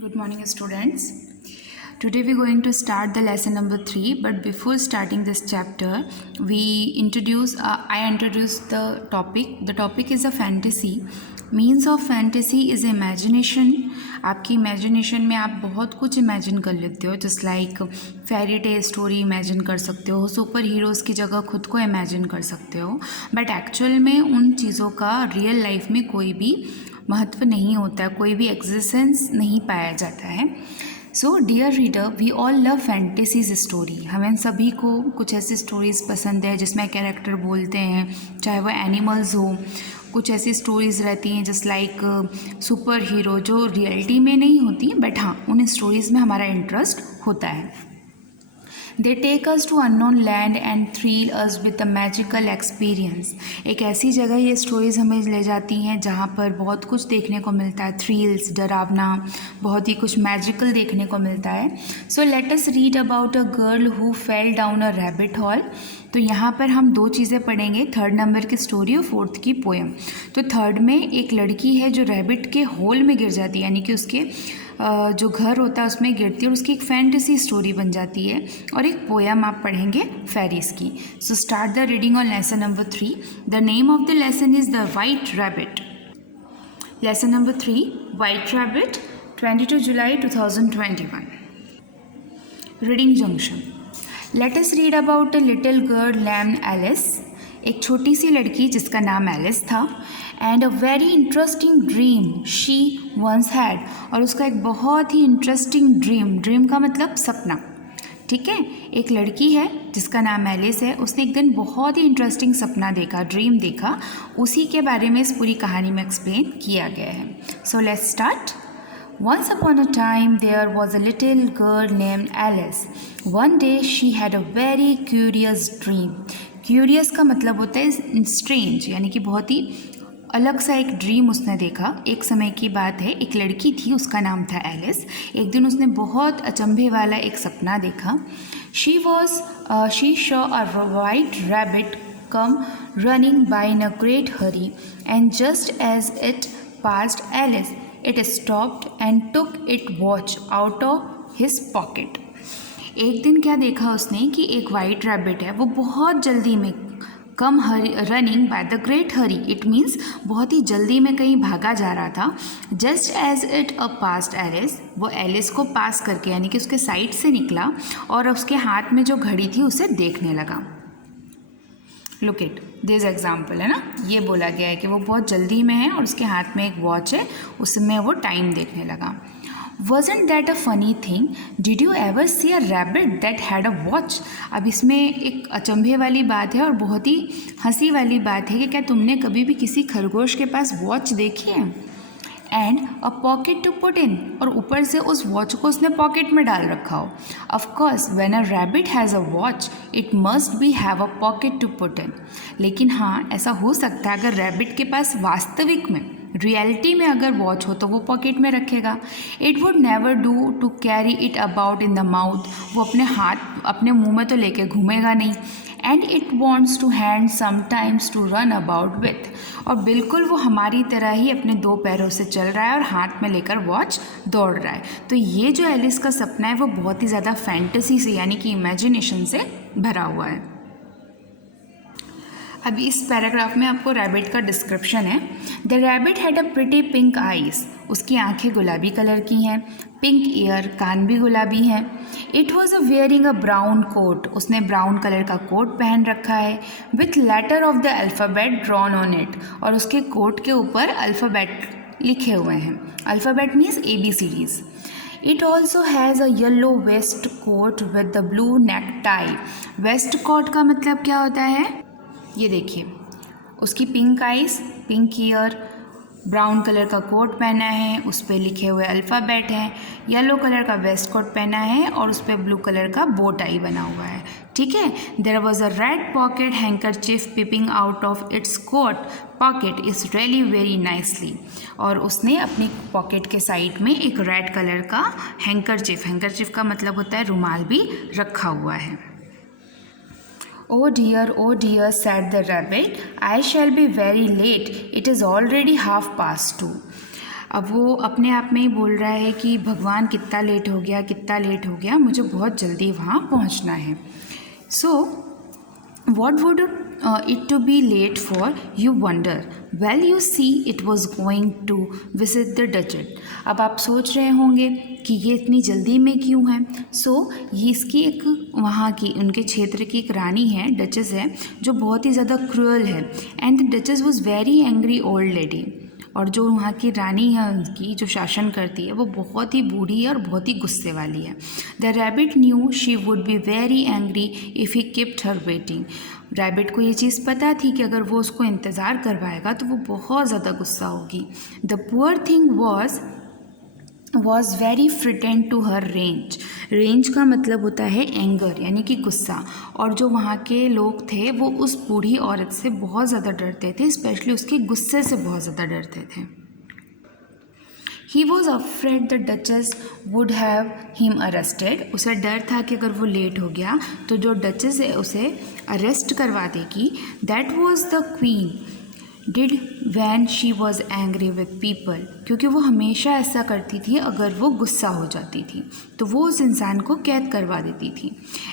Good morning, students. Today we're going to start the lesson number 3. But before starting this chapter, I introduce the topic. The topic is a fantasy. Means of fantasy is imagination. आपकी imagination में आप बहुत कुछ imagine कर लेते हो, just like fairy tale story imagine कर सकते हो, सुपर हीरोज़ की जगह खुद को इमेजिन कर सकते हो, बट एक्चुअल में उन चीज़ों का रियल लाइफ में कोई भी महत्व नहीं होता है, कोई भी एग्जिस्टेंस नहीं पाया जाता है. So dear reader, we all love fantasies story. हमें सभी को कुछ ऐसी स्टोरीज़ पसंद है जिसमें कैरेक्टर बोलते हैं, चाहे वो एनिमल्स हो. कुछ ऐसी स्टोरीज़ रहती हैं जस्ट लाइक सुपर हीरो जो रियलिटी में नहीं होती, बट हाँ उन स्टोरीज़ में हमारा इंटरेस्ट होता है. They take us to unknown land and thrill us with a magical experience. एक ऐसी जगह ये स्टोरीज़ हमें ले जाती हैं जहाँ पर बहुत कुछ देखने को मिलता है, थ्रिल्स, डरावना, बहुत ही कुछ मैजिकल देखने को मिलता है. So let us read about a girl who fell down a rabbit hall. तो यहाँ पर हम दो चीज़ें पढ़ेंगे, थर्ड नंबर की स्टोरी और फोर्थ की पोएम. तो थर्ड में एक लड़की है जो रैबिट के होल में गिर जाती है, यानी कि उसके जो घर होता है उसमें गिरती है और उसकी एक फैंटेसी स्टोरी बन जाती है. और एक पोएम आप पढ़ेंगे फेरीज की. So start the reading on lesson number 3. The name of the lesson is the white rabbit. Lesson number 3, white rabbit, 22 जुलाई 2021. Reading junction. Let us read about a little girl named Alice. एक छोटी सी लड़की जिसका नाम Alice था. And a very interesting dream she once had. और उसका एक बहुत ही इंटरेस्टिंग ड्रीम का मतलब सपना, ठीक है. एक लड़की है जिसका नाम एलिस है, उसने एक दिन बहुत ही इंटरेस्टिंग सपना देखा, ड्रीम देखा. उसी के बारे में इस पूरी कहानी में एक्सप्लेन किया गया है. So let's start. Once upon a time there was a little girl named Alice. One day she had a very curious dream. Curious का मतलब होता है strange, यानी कि बहुत ही अलग सा एक ड्रीम उसने देखा. एक समय की बात है, एक लड़की थी, उसका नाम था एलिस. एक दिन उसने बहुत अचंभे वाला एक सपना देखा. she saw a white rabbit come running by in a great hurry, and just as it passed Alice, it stopped and took its watch out of his pocket. एक दिन क्या देखा उसने कि एक वाइट रैबिट है, वो बहुत जल्दी में come running by the great hurry. It means बहुत ही जल्दी में कहीं भागा जा रहा था. Just as it a past Alice, वो एलिस को पास करके यानी कि उसके साइड से निकला और उसके हाथ में जो घड़ी थी उसे देखने लगा. लुक इट, दिस एग्जाम्पल है ना, ये बोला गया है कि वो बहुत जल्दी में है और उसके हाथ में एक वॉच है, उसमें वो टाइम देखने लगा. Wasn't that a funny thing? Did you ever see a rabbit that had a watch? अब इसमें एक अचंभे वाली बात है और बहुत ही हंसी वाली बात है कि क्या तुमने कभी भी किसी खरगोश के पास वॉच देखी है. And a pocket to put in, और ऊपर से उस वॉच को उसने पॉकेट में डाल रखा हो. Of course when a rabbit has a watch it must be have a pocket to put in. लेकिन हाँ, ऐसा हो सकता है अगर रैबिट के पास वास्तविक में रियलिटी में अगर वॉच हो तो वो पॉकेट में रखेगा. It would never do to carry it about in the mouth. वो अपने हाथ अपने मुंह में तो लेके घूमेगा नहीं. And it wants to hand sometimes to run about with. और बिल्कुल वो हमारी तरह ही अपने दो पैरों से चल रहा है और हाथ में लेकर वॉच दौड़ रहा है. तो ये जो एलिस का सपना है वो बहुत ही ज़्यादा फैंटेसी से यानी कि इमेजिनेशन से भरा हुआ है. अभी इस पैराग्राफ में आपको रैबिट का डिस्क्रिप्शन है. The rabbit had a pretty pink eyes. उसकी आंखें गुलाबी कलर की हैं. पिंक ईयर, कान भी गुलाबी हैं. It was a wearing a brown coat. उसने ब्राउन कलर का कोट पहन रखा है. With letter of the alphabet drawn on it. और उसके कोट के ऊपर अल्फ़ाबेट लिखे हुए हैं. Alphabet means ABCDs. It also has a yellow waistcoat with the blue necktie. Waistcoat का मतलब क्या होता है, ये देखिए, उसकी pink eyes, pink year, brown colour का कोट पहना है, उस पर लिखे हुए अल्फ़ाबेट हैं. येलो कलर का वेस्ट कोट पहना है और उस पर ब्लू कलर का बो टाई बना हुआ है, ठीक है. There was a red pocket handkerchief peeping out of its coat pocket is really very nicely. और उसने अपनी पॉकेट के साइड में एक रेड कलर का हैंकरचिफ का मतलब होता है रुमाल भी रखा हुआ है. Oh dear, said the rabbit. I shall be very late. It is already 2:30. अब वो अपने आप में ही बोल रहा है कि भगवान कितना लेट हो गया, मुझे बहुत जल्दी वहाँ पहुँचना है. सो what would it to be late for, you wonder? Well, you see, it was going to visit the Duchess. अब आप सोच रहे होंगे कि ये इतनी जल्दी में क्यों है. ये इसकी एक वहाँ की उनके क्षेत्र की एक रानी है, डचेस है, जो बहुत ही ज़्यादा क्रूअल है. And the duchess was very angry old lady. और जो वहाँ की रानी है उनकी जो शासन करती है वो बहुत ही बूढ़ी है और बहुत ही गुस्से वाली है. The rabbit knew she would be very angry if he kept her waiting. Rabbit को ये चीज़ पता थी कि अगर वो उसको इंतज़ार करवाएगा तो वो बहुत ज़्यादा गुस्सा होगी. The poor thing was very frightened to her range. Range का मतलब होता है एंगर यानी कि गुस्सा. और जो वहाँ के लोग थे वो उस बूढ़ी औरत से बहुत ज़्यादा डरते थे, स्पेशली उसके गुस्से से बहुत ज़्यादा डरते थे. He was afraid the duchess would have him arrested. उसे डर था कि अगर वो लेट हो गया तो जो डचेस है उसे अरेस्ट करवा देगी. That was the queen did when she was angry with people. क्योंकि वो हमेशा ऐसा करती थी, अगर वो गुस्सा हो जाती थी तो वो उस इंसान को कैद करवा देती थी.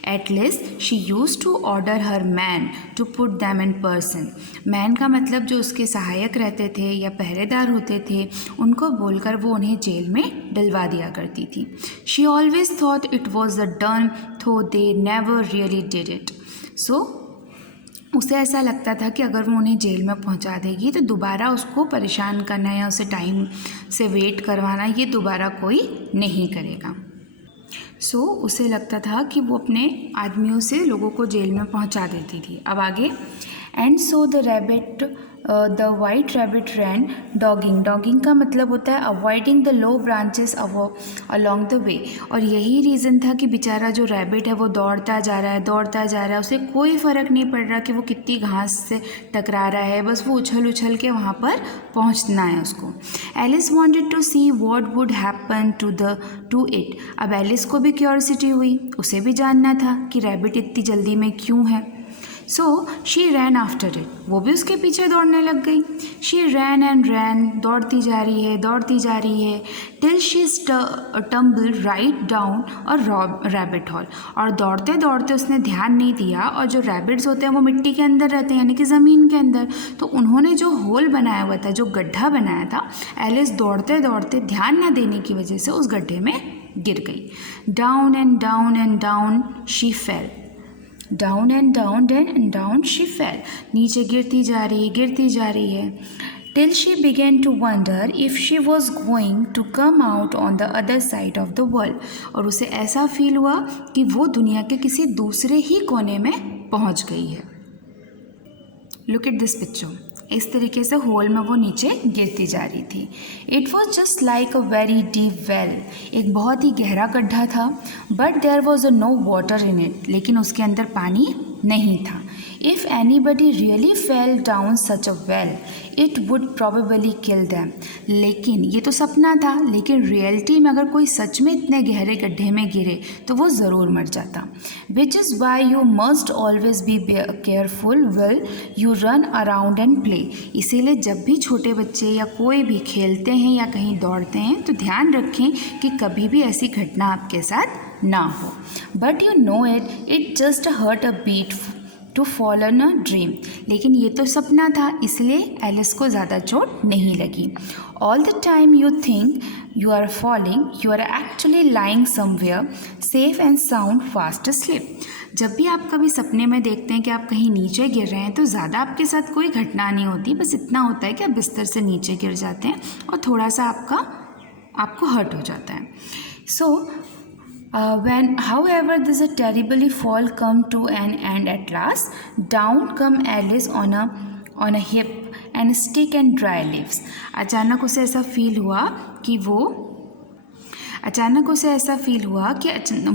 At least she use to order her man to put them in person. Man का मतलब जो उसके सहायक रहते थे या पहरेदार होते थे, उनको बोलकर वो उन्हें जेल में डलवा दिया करती थी. She always thought it was a done though they never really did it. उसे ऐसा लगता था कि अगर वो उन्हें जेल में पहुंचा देगी तो दोबारा उसको परेशान करना या उसे टाइम से वेट करवाना ये दोबारा कोई नहीं करेगा. उसे लगता था कि वो अपने आदमियों से लोगों को जेल में पहुंचा देती थी. अब आगे. And so the white rabbit ran dodging. Dodging का मतलब होता है avoiding the low branches along the way. और यही रीज़न था कि बेचारा जो रैबिट है वो दौड़ता जा रहा है. उसे कोई फ़र्क नहीं पड़ रहा कि वो कितनी घास से टकरा रहा है, बस वो उछल के वहाँ पर पहुँचना है उसको. Alice wanted to see what would happen to it. अब एलिस को भी क्यूरियोसिटी हुई, उसे भी जानना था कि रैबिट इतनी जल्दी में क्यों है. She rain after it. वो भी उसके पीछे दौड़ने लग गई. She rain and ran. दौड़ती जा रही है till she tumble write down और रैबिट हॉल. और दौड़ते उसने ध्यान नहीं दिया, और जो रैबिट्स होते हैं वो मिट्टी के अंदर रहते हैं यानी कि ज़मीन के अंदर. तो उन्होंने जो होल बनाया हुआ था, जो गड्ढा बनाया था, एलिस दौड़ते ध्यान न देने की वजह से उस गड्ढे में गिर गई. Down and down she fell. Down and down she fell. नीचे गिरती जा रही है till she began to wonder if she was going to come out on the other side of the world. और उसे ऐसा फील हुआ कि वो दुनिया के किसी दूसरे ही कोने में पहुंच गई है. Look at this picture. इस तरीके से होल में वो नीचे गिरती जा रही थी. It was just like a very deep well. एक बहुत ही गहरा गड्ढा था. But there was no water in it. लेकिन उसके अंदर पानी नहीं था. If anybody really fell down such a well it would probably kill them. लेकिन ये तो सपना था, लेकिन रियलिटी में अगर कोई सच में इतने गहरे गड्ढे में गिरे तो वो ज़रूर मर जाता. Which is why you must always be careful will you run around and play. इसीलिए जब भी छोटे बच्चे या कोई भी खेलते हैं या कहीं दौड़ते हैं तो ध्यान रखें कि कभी भी ऐसी घटना आपके साथ ना हो. But you know it just hurt a bit to fall in a dream. लेकिन ये तो सपना था, इसलिए एलिस को ज़्यादा चोट नहीं लगी. All the time you think you are falling you are actually lying somewhere safe and sound fast sleep. जब भी आप कभी सपने में देखते हैं कि आप कहीं नीचे गिर रहे हैं तो ज़्यादा आपके साथ कोई घटना नहीं होती, बस इतना होता है कि आप बिस्तर से नीचे गिर जाते हैं और थोड़ा सा आपको हर्ट हो जाता है. When, however, this a terribly fall come to an end at last, down come Alice on a hip and stick and dry leaves. अचानक उसे ऐसा फील हुआ कि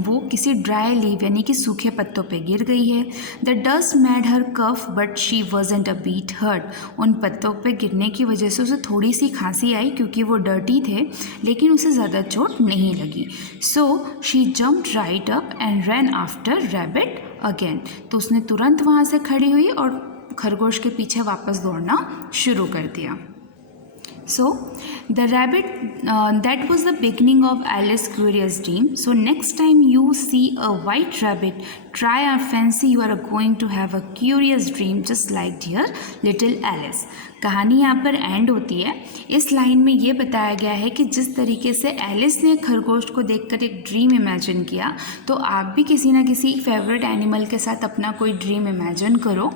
वो किसी ड्राई लीव यानी कि सूखे पत्तों पे गिर गई है. The dust made her cough but she wasn't a bit hurt. उन पत्तों पे गिरने की वजह से उसे थोड़ी सी खांसी आई क्योंकि वो डर्टी थे, लेकिन उसे ज़्यादा चोट नहीं लगी. So she jumped right up and ran after rabbit again. तो उसने तुरंत वहाँ से खड़ी हुई और खरगोश के पीछे वापस दौड़ना शुरू कर दिया. So the rabbit, that was the beginning of Alice's curious dream. So next time you see a white rabbit, try or fancy you are going to have a curious dream just like dear little Alice. कहानी यहाँ पर and होती है। इस line में ये बताया गया है कि जिस तरीके से एलिस ने खरगोश को देखकर एक ड्रीम इमेजिन किया, तो आप भी किसी ना किसी फेवरेट एनिमल के साथ अपना कोई ड्रीम इमेजिन करो।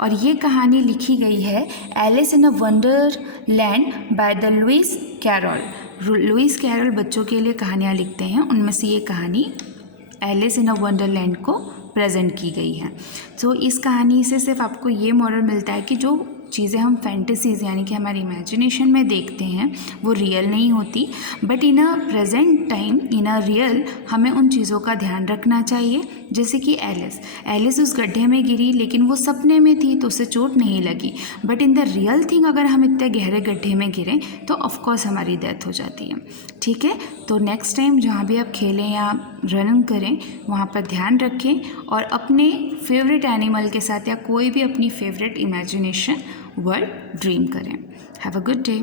और ये कहानी लिखी गई है Alice in a wonderland by the Lewis Carroll. Lewis Carroll बच्चों के लिए कहानियाँ लिखते हैं, उनमें से ये कहानी एलिस इन अ वंडरलैंड को प्रेजेंट की गई है। तो इस कहानी से सिर्फ आपको ये मॉरल मिलता है कि जो चीज़ें हम फैंटेसीज़ यानी कि हमारी इमेजिनेशन में देखते हैं वो रियल नहीं होती, but in a present time in a real हमें उन चीज़ों का ध्यान रखना चाहिए। जैसे कि एलिस उस गड्ढे में गिरी, लेकिन वो सपने में थी तो उसे चोट नहीं लगी, but in the real thing अगर हम इतने गहरे गड्ढे में गिरें तो ऑफकोर्स हमारी डेथ हो जाती है। ठीक है, तो नेक्स्ट टाइम जहाँ भी आप खेलें या रन करें वहाँ पर ध्यान रखें और अपने फेवरेट एनिमल के साथ या कोई भी अपनी फेवरेट इमेजिनेशन वर्ल्ड ड्रीम करें। Have a good day.